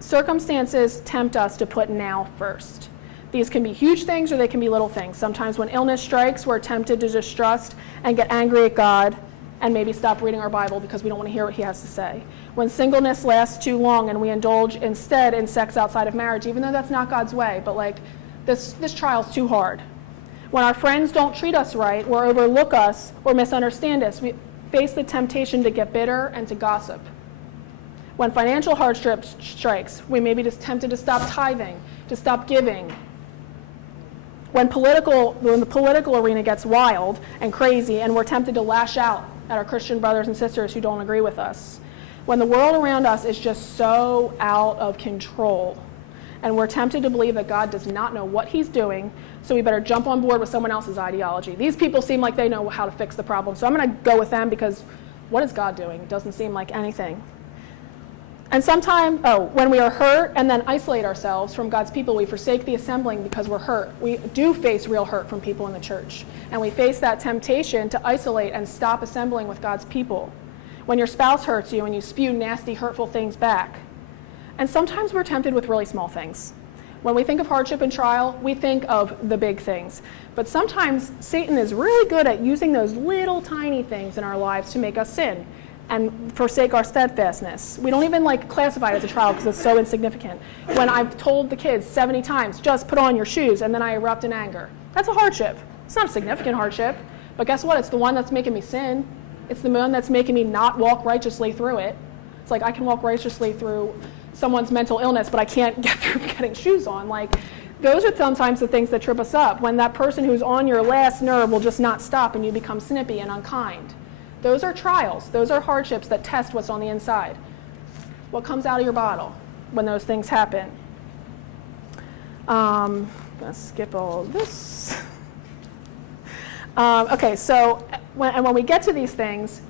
Circumstances tempt us to put now first. These can be huge things or they can be little things. Sometimes when illness strikes, we're tempted to distrust and get angry at God and maybe stop reading our Bible because we don't want to hear what he has to say. When singleness lasts too long and we indulge instead in sex outside of marriage, even though that's not God's way, but like this trial's too hard. When our friends don't treat us right or overlook us or misunderstand us, we face the temptation to get bitter and to gossip. When financial hardship strikes, we may be just tempted to stop tithing, to stop giving, When the political arena gets wild and crazy and we're tempted to lash out at our Christian brothers and sisters who don't agree with us. When the world around us is just so out of control and we're tempted to believe that God does not know what he's doing, so we better jump on board with someone else's ideology. These people seem like they know how to fix the problem, so I'm going to go with them because what is God doing? It doesn't seem like anything. And sometimes, when we are hurt and then isolate ourselves from God's people, we forsake the assembling because we're hurt. We do face real hurt from people in the church. And we face that temptation to isolate and stop assembling with God's people. When your spouse hurts you and you spew nasty, hurtful things back. And sometimes we're tempted with really small things. When we think of hardship and trial, we think of the big things. But sometimes Satan is really good at using those little tiny things in our lives to make us sin and forsake our steadfastness. We don't even classify it as a trial because it's so insignificant. When I've told the kids 70 times, just put on your shoes, and then I erupt in anger. That's a hardship. It's not a significant hardship, but guess what? It's the one that's making me sin. It's the one that's making me not walk righteously through it. It's like I can walk righteously through someone's mental illness, but I can't get through getting shoes on. Those are sometimes the things that trip us up, when that person who's on your last nerve will just not stop and you become snippy and unkind. Those are trials. Those are hardships that test what's on the inside. What comes out of your bottle when those things happen? Let's skip all of this. Okay, so when we get to these things,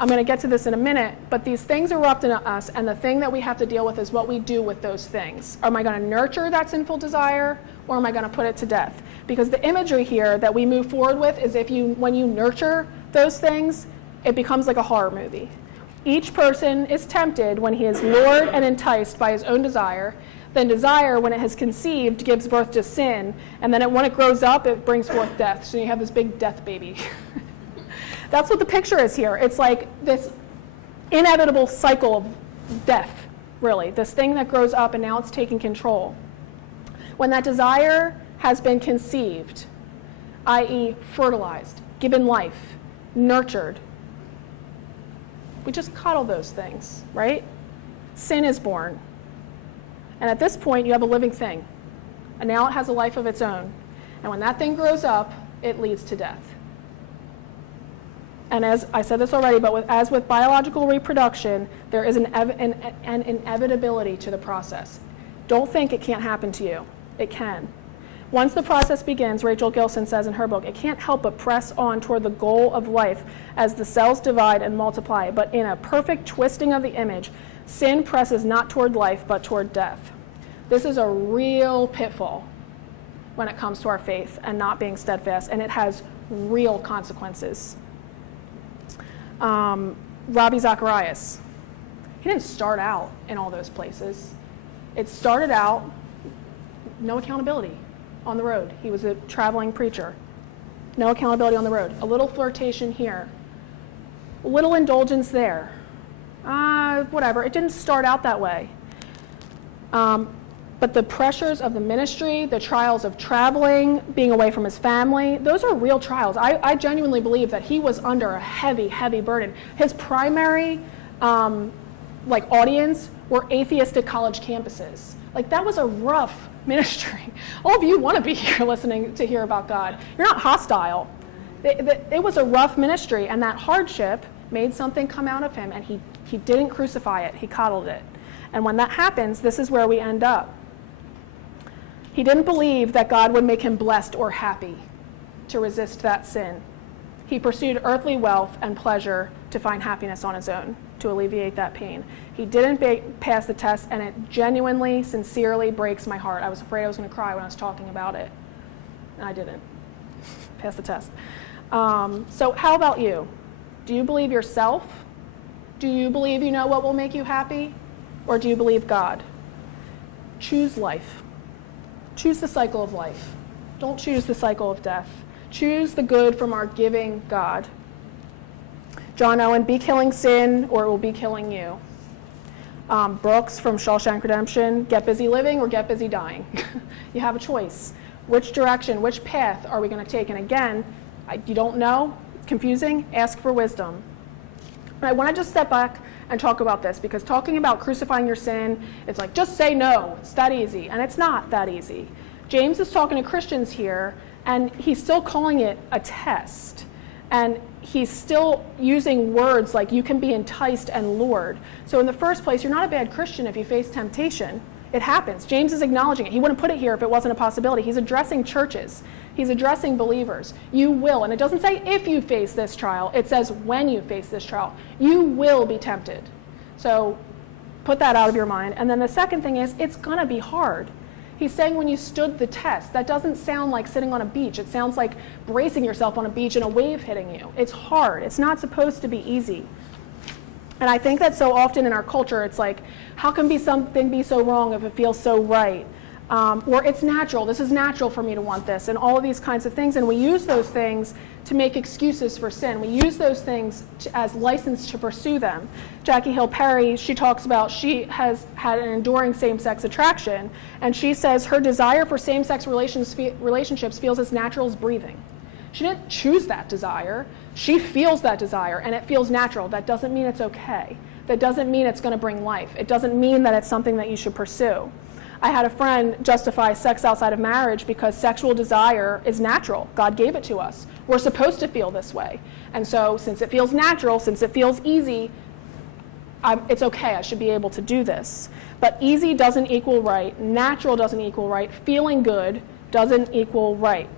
I'm going to get to this in a minute, but these things erupt in us, and the thing that we have to deal with is what we do with those things. Am I going to nurture that sinful desire, or am I going to put it to death? Because the imagery here that we move forward with is when you nurture those things, it becomes like a horror movie. Each person is tempted when he is lured and enticed by his own desire. Then desire, when it has conceived, gives birth to sin, and then when it grows up, it brings forth death. So you have this big death baby. That's what the picture is here. It's like this inevitable cycle of death, really. This thing that grows up and now it's taking control. When that desire has been conceived, i.e. fertilized, given life, nurtured, we just coddle those things, right? Sin is born. And at this point, you have a living thing. And now it has a life of its own. And when that thing grows up, it leads to death. And as I said this already, but as with biological reproduction, there is an inevitability to the process. Don't think it can't happen to you. It can. Once the process begins, Rachel Gilson says in her book, it can't help but press on toward the goal of life as the cells divide and multiply. But in a perfect twisting of the image, sin presses not toward life, but toward death. This is a real pitfall when it comes to our faith and not being steadfast, and it has real consequences. Ravi Zacharias, he didn't start out in all those places. It started out no accountability on the road. He was a traveling preacher. No accountability on the road. A little flirtation here. A little indulgence there. Whatever. It didn't start out that way. But the pressures of the ministry, the trials of traveling, being away from his family, those are real trials. I genuinely believe that he was under a heavy, heavy burden. His primary audience were atheistic college campuses. That was a rough ministry. All of you want to be here listening to hear about God. You're not hostile. It was a rough ministry, and that hardship made something come out of him, and he didn't crucify it. He coddled it. And when that happens, this is where we end up. He didn't believe that God would make him blessed or happy to resist that sin. He pursued earthly wealth and pleasure to find happiness on his own, to alleviate that pain. He didn't pass the test, and it genuinely, sincerely breaks my heart. I was afraid I was going to cry when I was talking about it, and I didn't pass the test. So how about you? Do you believe yourself? Do you believe you know what will make you happy? Or do you believe God? Choose life. Choose the cycle of life. Don't choose the cycle of death. Choose the good from our giving God. John Owen, be killing sin or it will be killing you. Brooks from Shawshank Redemption, get busy living or get busy dying. You have a choice. Which direction, which path are we going to take? And again, you don't know, it's confusing, ask for wisdom. But I want to just step back and talk about this, because talking about crucifying your sin, it's like, just say no, it's that easy. And it's not that easy. James is talking to Christians here, and he's still calling it a test. And he's still using words like you can be enticed and lured. So in the first place, you're not a bad Christian if you face temptation. It happens. James is acknowledging it. He wouldn't put it here if it wasn't a possibility. He's addressing churches. He's addressing believers. You will, and it doesn't say if you face this trial, it says when you face this trial. You will be tempted. So put that out of your mind. And then the second thing is, it's going to be hard. He's saying when you stood the test. That doesn't sound like sitting on a beach. It sounds like bracing yourself on a beach and a wave hitting you. It's hard. It's not supposed to be easy. And I think that so often in our culture, it's like, how can something be so wrong if it feels so right? Or it's natural. This is natural for me to want this, and all of these kinds of things. And we use those things to make excuses for sin. We use those things as license to pursue them. Jackie Hill Perry, she talks about she has had an enduring same-sex attraction, and she says her desire for same-sex relationships feels as natural as breathing. She didn't choose that desire. She feels that desire, and it feels natural. That doesn't mean it's okay. That doesn't mean it's going to bring life. It doesn't mean that it's something that you should pursue. I had a friend justify sex outside of marriage because sexual desire is natural. God gave it to us. We're supposed to feel this way. And so since it feels natural, since it feels easy, it's okay. I should be able to do this. But easy doesn't equal right. Natural doesn't equal right. Feeling good doesn't equal right.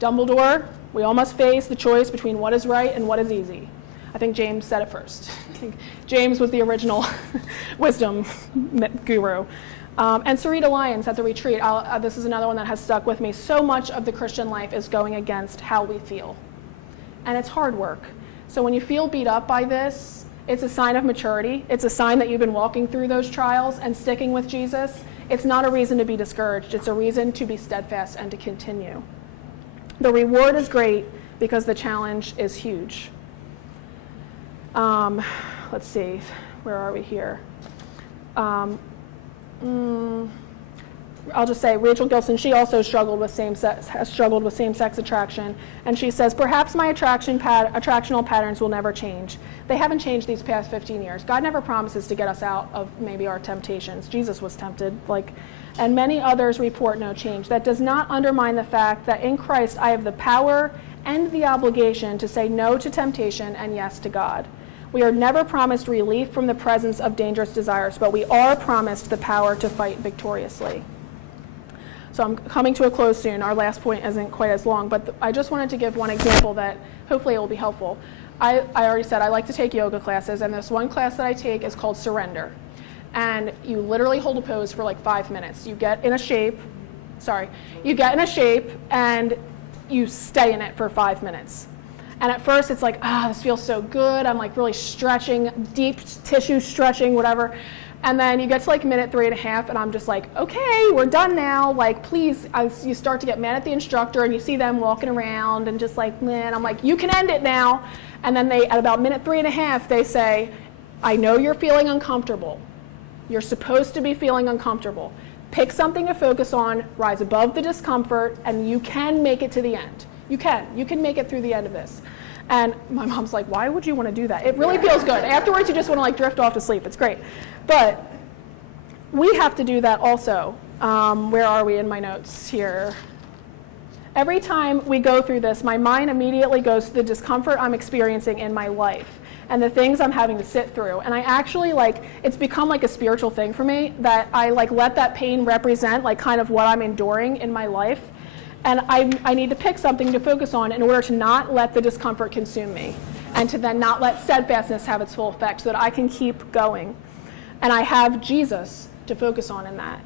Dumbledore, we all must face the choice between what is right and what is easy. I think James said it first. I think James was the original wisdom guru. And Sarita Lyons at the retreat, this is another one that has stuck with me. So much of the Christian life is going against how we feel. And it's hard work. So when you feel beat up by this, it's a sign of maturity. It's a sign that you've been walking through those trials and sticking with Jesus. It's not a reason to be discouraged. It's a reason to be steadfast and to continue. The reward is great because the challenge is huge. Let's see, where are we here? I'll just say Rachel Gilson, she also has struggled with same-sex attraction, and she says, perhaps my attractional patterns will never change. They haven't changed these past 15 years. God never promises to get us out of maybe our temptations. Jesus was tempted, and many others report no change. That does not undermine the fact that in Christ I have the power and the obligation to say no to temptation and yes to God. We are never promised relief from the presence of dangerous desires, but we are promised the power to fight victoriously. So I'm coming to a close soon. Our last point isn't quite as long, but I just wanted to give one example that hopefully it will be helpful. I already said I like to take yoga classes, and this one class that I take is called Surrender. And you literally hold a pose for like 5 minutes. You get in a shape, and you stay in it for 5 minutes. And at first it's like, this feels so good. I'm like really stretching, deep tissue stretching, whatever. And then you get to like minute 3.5, and I'm just like, okay, we're done now. Like, please, you start to get mad at the instructor, and you see them walking around and just like, man, I'm like, you can end it now. And then at about minute 3.5, they say, I know you're feeling uncomfortable. You're supposed to be feeling uncomfortable. Pick something to focus on, rise above the discomfort, and you can make it to the end. You can make it through the end of this. And my mom's like, why would you want to do that? It really feels good. Afterwards, you just want to like drift off to sleep. It's great. But we have to do that also. Where are we in my notes here? Every time we go through this, my mind immediately goes to the discomfort I'm experiencing in my life and the things I'm having to sit through. And I actually it's become like a spiritual thing for me that I let that pain represent kind of what I'm enduring in my life. And I need to pick something to focus on in order to not let the discomfort consume me and to then not let steadfastness have its full effect so that I can keep going. And I have Jesus to focus on in that.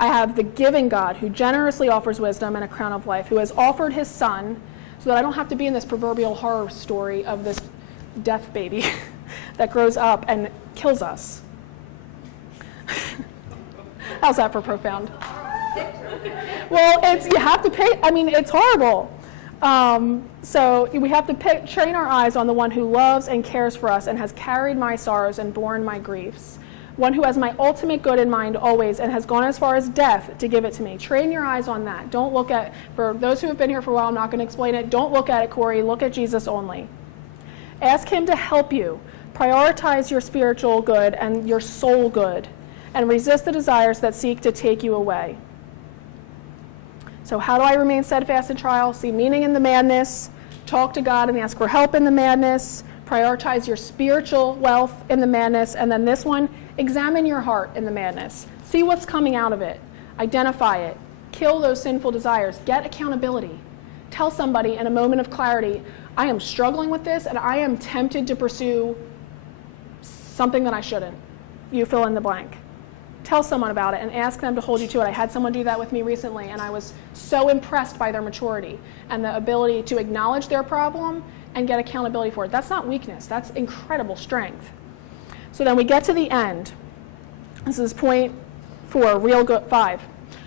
I have the giving God who generously offers wisdom and a crown of life, who has offered his son so that I don't have to be in this proverbial horror story of this death baby that grows up and kills us. How's that for profound? Well, you have to pay. It's horrible. So we have to train our eyes on the one who loves and cares for us and has carried my sorrows and borne my griefs. One who has my ultimate good in mind always and has gone as far as death to give it to me. Train your eyes on that. Don't look at, for those who have been here for a while, I'm not going to explain it. Don't look at it, Corey. Look at Jesus only. Ask him to help you. Prioritize your spiritual good and your soul good and resist the desires that seek to take you away. So how do I remain steadfast in trial? See meaning in the madness, talk to God and ask for help in the madness, prioritize your spiritual wealth in the madness, and then this one, examine your heart in the madness. See what's coming out of it. Identify it. Kill those sinful desires. Get accountability. Tell somebody in a moment of clarity, I am struggling with this and I am tempted to pursue something that I shouldn't. You fill in the blank. Tell someone about it and ask them to hold you to it. I had someone do that with me recently, and I was so impressed by their maturity and the ability to acknowledge their problem and get accountability for it. That's not weakness. That's incredible strength. So then we get to the end. This is point 4, real good, 5.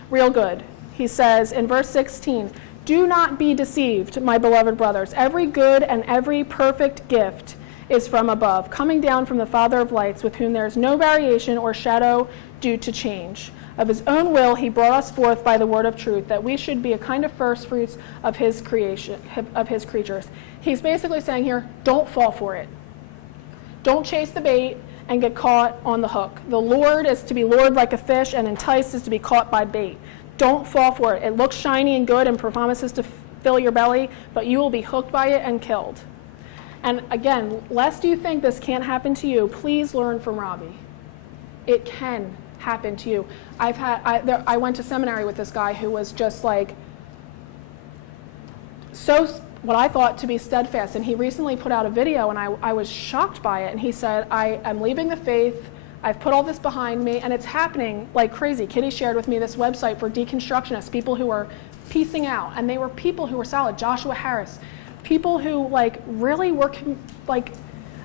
Real good. He says in verse 16, do not be deceived, my beloved brothers. Every good and every perfect gift is from above, coming down from the Father of lights, with whom there is no variation or shadow due to change. Of his own will he brought us forth by the word of truth, that we should be a kind of first fruits of his creation, of his creatures. He's basically saying here, don't fall for it. Don't chase the bait and get caught on the hook. The Lord is to be lured like a fish, and enticed is to be caught by bait. Don't fall for it. It looks shiny and good and promises to fill your belly, but you will be hooked by it and killed. And again, lest you think this can't happen to you, please learn from Robbie. It can happen to you. I went to seminary with this guy who was just like so what I thought to be steadfast, and he recently put out a video, and I was shocked by it. And he said, I am leaving the faith. I've put all this behind me, and it's happening like crazy. Kitty shared with me this website for deconstructionists, people who are piecing out, and they were people who were solid. Joshua Harris, people who like really were like,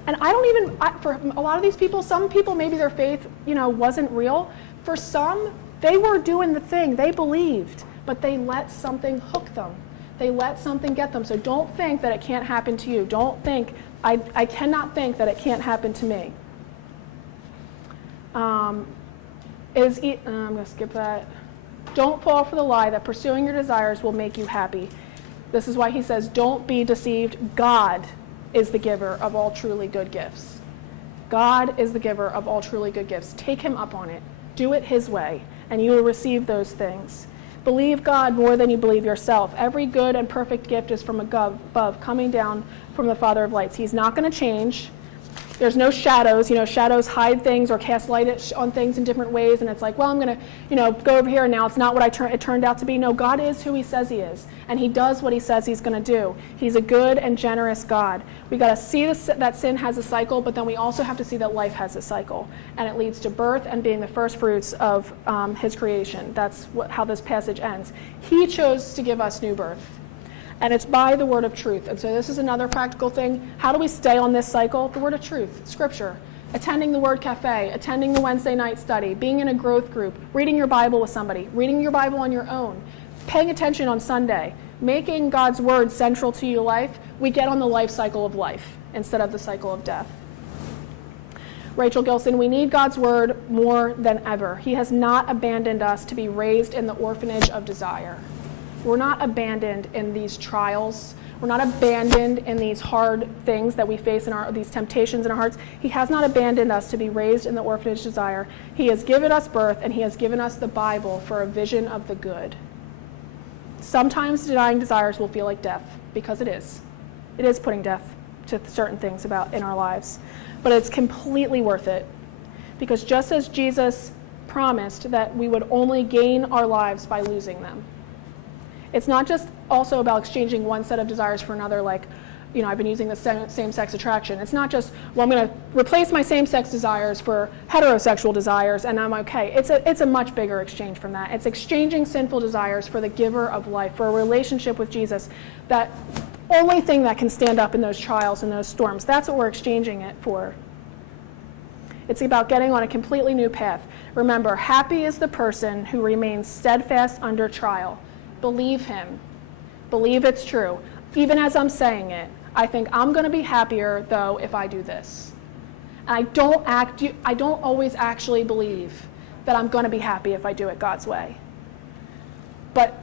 and I don't even, for a lot of these people, some people maybe their faith, wasn't real. For some, they were doing the thing, they believed, but they let something hook them. They let something get them. So don't think that it can't happen to you. Don't think, I cannot think that it can't happen to me. I'm going to skip that. Don't fall for the lie that pursuing your desires will make you happy. This is why he says, don't be deceived. God is the giver of all truly good gifts. God is the giver of all truly good gifts. Take him up on it. Do it his way, and you will receive those things. Believe God more than you believe yourself. Every good and perfect gift is from above, coming down from the Father of lights. He's not going to change. There's no shadows. Shadows hide things or cast light on things in different ways, and it's like, well, I'm going to, go over here, and now it's not what it turned out to be. No, God is who he says he is, and he does what he says he's going to do. He's a good and generous God. We got to see that sin has a cycle, but then we also have to see that life has a cycle, and it leads to birth and being the first fruits of his creation. That's how this passage ends. He chose to give us new birth. And it's by the word of truth. And so this is another practical thing. How do we stay on this cycle? The word of truth, scripture, attending the Word Cafe, attending the Wednesday night study, being in a growth group, reading your Bible with somebody, reading your Bible on your own, paying attention on Sunday, making God's word central to your life. We get on the life cycle of life instead of the cycle of death. Rachel Gilson, we need God's word more than ever. He has not abandoned us to be raised in the orphanage of desire. We're not abandoned in these trials. We're not abandoned in these hard things that we face in these temptations in our hearts. He has not abandoned us to be raised in the orphanage desire. He has given us birth, and he has given us the Bible for a vision of the good. Sometimes denying desires will feel like death, because it is. It is putting death to certain things in our lives. But it's completely worth it, because just as Jesus promised that we would only gain our lives by losing them, it's not just also about exchanging one set of desires for another, like, I've been using the same-sex attraction. It's not just, well, I'm going to replace my same-sex desires for heterosexual desires and I'm okay. It's a much bigger exchange from that. It's exchanging sinful desires for the giver of life, for a relationship with Jesus, that only thing that can stand up in those trials and those storms. That's what we're exchanging it for. It's about getting on a completely new path. Remember, happy is the person who remains steadfast under trial. Believe him. Believe it's true. Even as I'm saying it, I think I'm going to be happier, though, if I do this. And I don't always actually believe that I'm going to be happy if I do it God's way. But,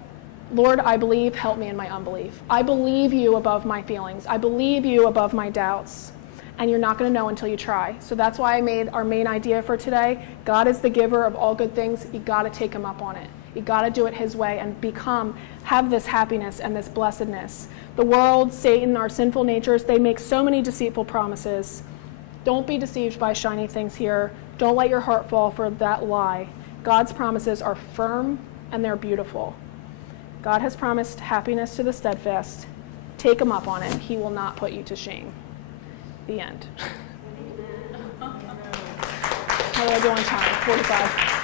Lord, I believe, help me in my unbelief. I believe you above my feelings. I believe you above my doubts. And you're not going to know until you try. So that's why I made our main idea for today. God is the giver of all good things. You got to take him up on it. You got to do it his way and have this happiness and this blessedness. The world, Satan, our sinful natures, they make so many deceitful promises. Don't be deceived by shiny things here. Don't let your heart fall for that lie. God's promises are firm and they're beautiful. God has promised happiness to the steadfast. Take him up on it. He will not put you to shame. The end. How do I do on time? 45.